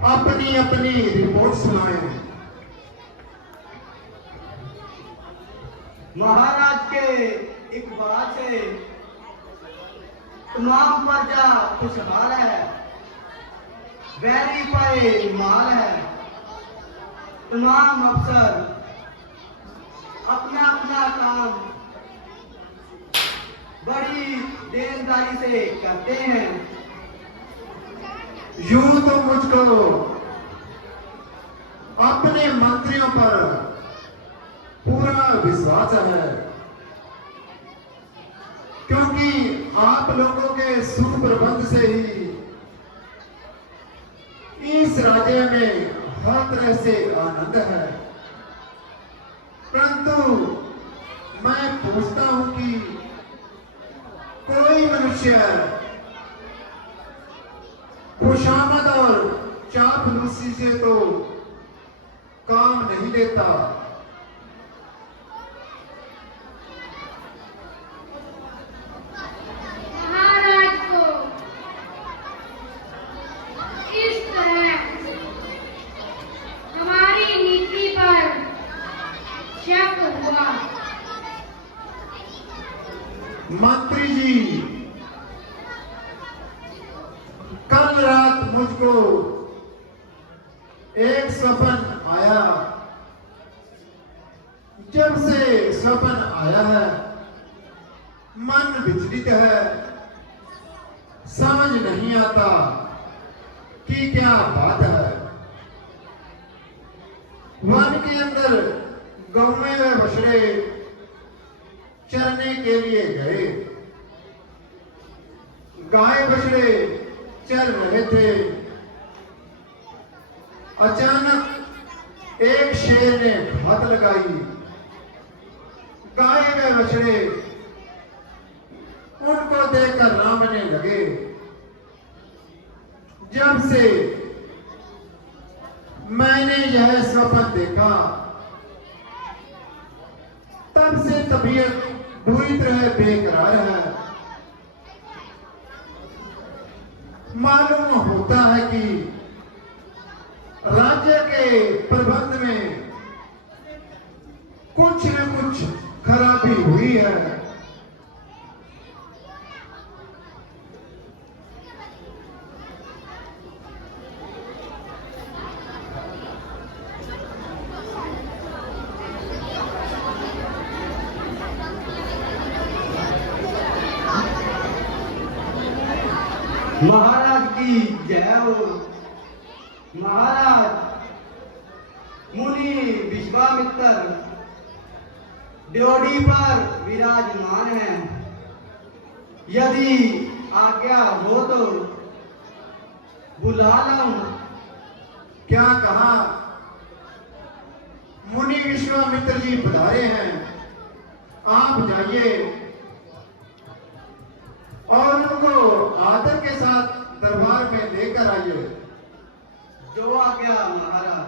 अपनी अपनी रिपोर्ट सुनाएं। महाराज के इकबाल से तमाम प्रजा खुशहाल है, वैरी पाए माल है। तमाम अफसर अपना अपना काम बड़ी देनदारी से करते हैं। यूं तो मुझको अपने मंत्रियों पर पूरा विश्वास है, क्योंकि आप लोगों के सुप्रबंध से ही इस राज्य में हर तरह से आनंद है। परंतु मैं पूछता हूं कि कोई मनुष्य खुशामद और चापलूसी से तो काम नहीं लेता। महाराज को इस तरह हमारी नीति पर शक हुआ। मंत्री जी, कल रात मुझको एक स्वप्न आया। जब से स्वप्न आया है मन विचलित है, समझ नहीं आता कि क्या बात है। वन के अंदर गौएं व बछड़े चरने के लिए गए। गाय बछड़े चल रहे थे। अचानक एक शेर ने घात लगाई। गाय व बछड़े उनको देखकर रामने लगे। जब से मैंने यह स्वप्न देखा, तब से तबीयत बुरी तरह बेकरार है। मालूम होता है कि राज्य के प्रबंध में कुछ न कुछ खराबी हुई है। महाराज की जय हो। महाराज मुनि विश्वामित्र ड्योढ़ी पर विराजमान हैं। यदि आज्ञा हो तो बुला लाऊं। क्या कहा? मुनि विश्वामित्र जी पधारे हैं, आप जाइए और उनको आदर के साथ दरबार में लेकर आइए। जो आज्ञा महाराज।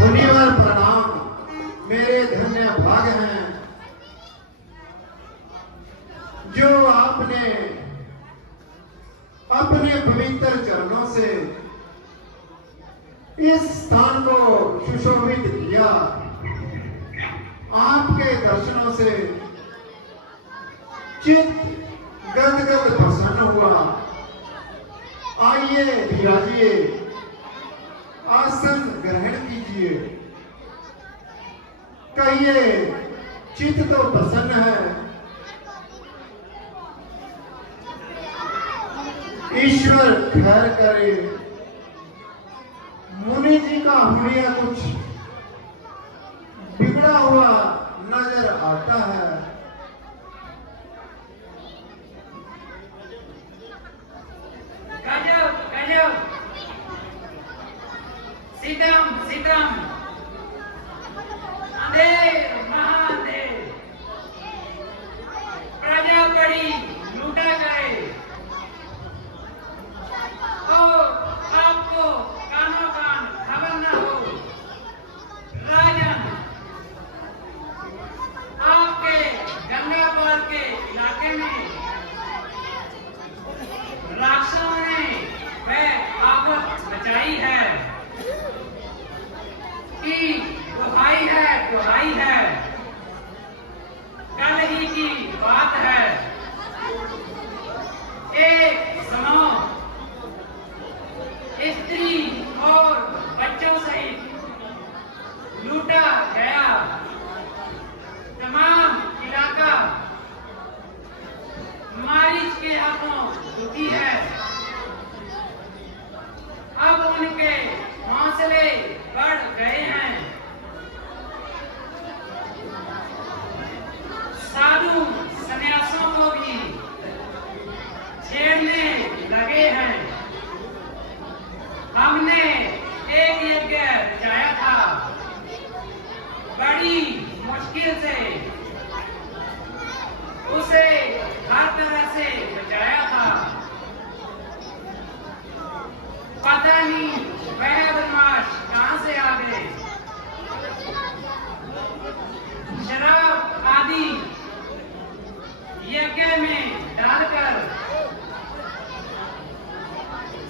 मुनिवर प्रणाम, मेरे धन्य भाग हैं जो आपने अपने पवित्र चरणों से इस स्थान को सुशोभित किया। आपके दर्शनों से चित्त गदगद प्रसन्न हुआ। आइए विराजिए, आसन ग्रहण कीजिए। कहिए चित्त तो प्रसन्न है, ईश्वर खैर करे। मुनि जी का हुलिया कुछ बिगड़ा हुआ नजर आता है। सीतम सीतम देव महादेव प्रजा बड़ी लूटा करे। एक सुनो, स्त्री और बच्चों सहित लूटा गया तमाम इलाका मारिच के हाथों दुखी है। अब उनके हौसले बढ़ गए हैं। साधु सन्यासों को भी छेड़ने लगे हैं। हमने एक यज्ञ रचाया था, बड़ी मुश्किल से उसे हर तरह से बचाया था। पता नहीं वह बदमाश कहां से आ गए। शराब आदि यज्ञ में डालकर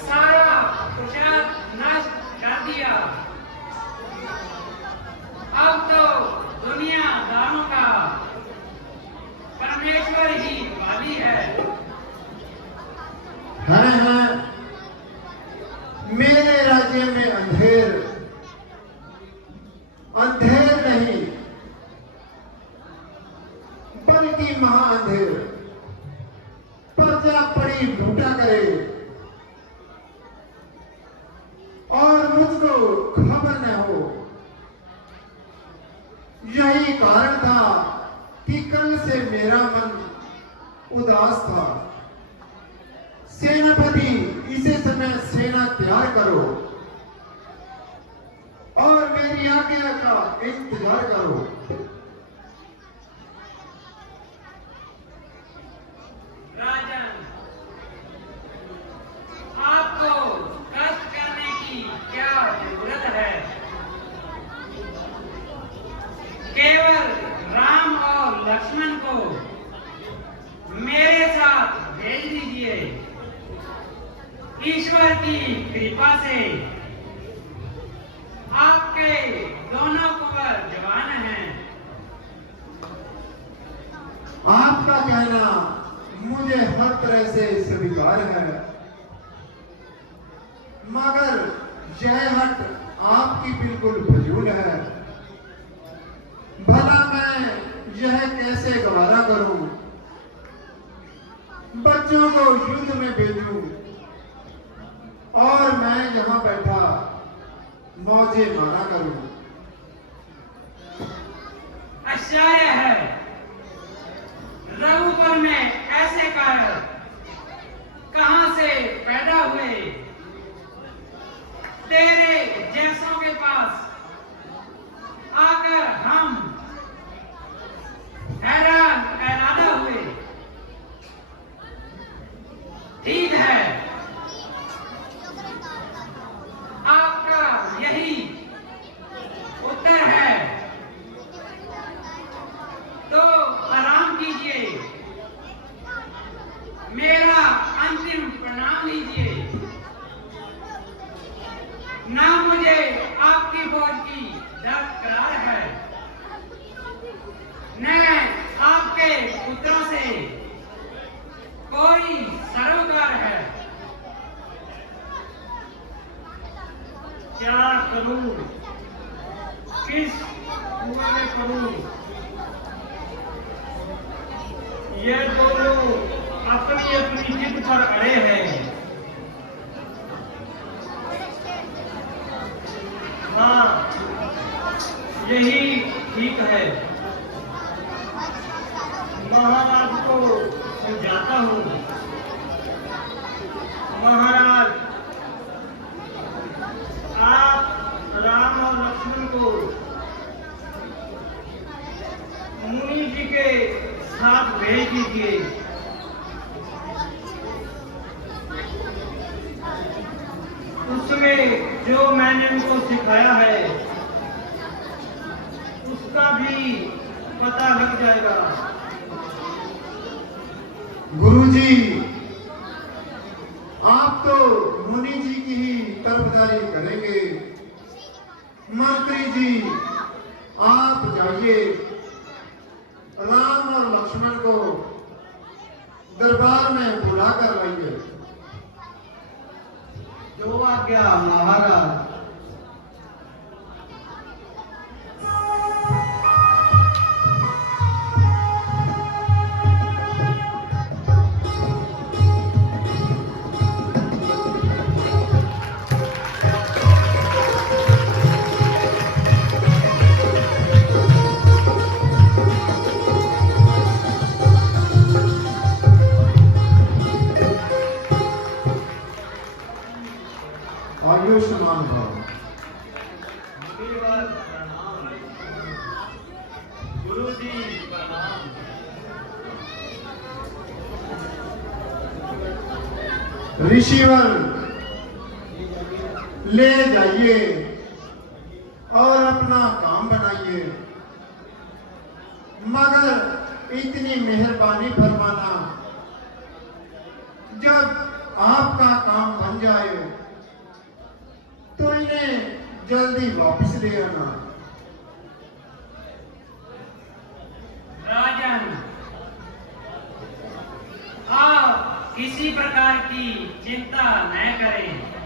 सारा प्रसाद नष्ट कर दिया। अब तो दुनियादारों का परमेश्वर ही वाली है। मेरे राज्य में अंधेर अंधेर नहीं बल्कि महाअंधेर प्रजा पड़ी लूटा करे और मुझको खबर न हो। यही कारण था कि कल से मेरा मन उदास था। सेनापति, इसे समय सेना तैयार करो और मेरी आज्ञा का इंतजार करो। राजन, आपको कष्ट करने की क्या जरूरत है? केवल राम और लक्ष्मण को मेरे साथ भेज दीजिए। ईश्वर की कृपा से आपके दोनों कुंवर जवान हैं। आपका कहना मुझे हर तरह से स्वीकार है, मगर यह हट आपकी बिल्कुल फजूल है। भला मैं यह कैसे गवारा करूं? बच्चों को युद्ध में भेजूं और मैं यहां बैठा मौजे मारा करूं। आश्चर्य है, रघुकुल में ऐसे कारण कहां से पैदा हुए? तेरे जैसों के पास आकर हम हैरान पैदा हुए। ठीक है, आपका यही उत्तर है तो आराम कीजिए, मेरा अंतिम प्रणाम लीजिए। ना मुझे आपकी फौज की दरकार है, न आपके पुत्रों से कोई सरोकार है। क्या करूं, किस कुएं में करूं? ये दोनों अपनी अपनी जिद पर अड़े हैं। हाँ, यही ठीक है। महाराज को समझाता हूँ। महाराज, आप राम और लक्ष्मण को मुनि जी के साथ भेज दीजिए। उसमें जो मैंने उनको सिखाया है उसका भी पता लग जाएगा। गुरुजी, आप तो मुनि जी की ही तरफदारी करेंगे। मंत्री जी, आप जाइए, राम और लक्ष्मण को दरबार दरबार में बुला कर लाइए। जो आज्ञा महाराज। आयुष्मान भव। मुनिवर प्रणाम। गुरुजी प्रणाम। ऋषिवर ले जाइए और अपना काम बनाइए, मगर इतनी मेहरबानी फरमाना, जब आपका काम बन जाए तो इन्हें जल्दी वापस ले आना। राजन, आप किसी प्रकार की चिंता न करें।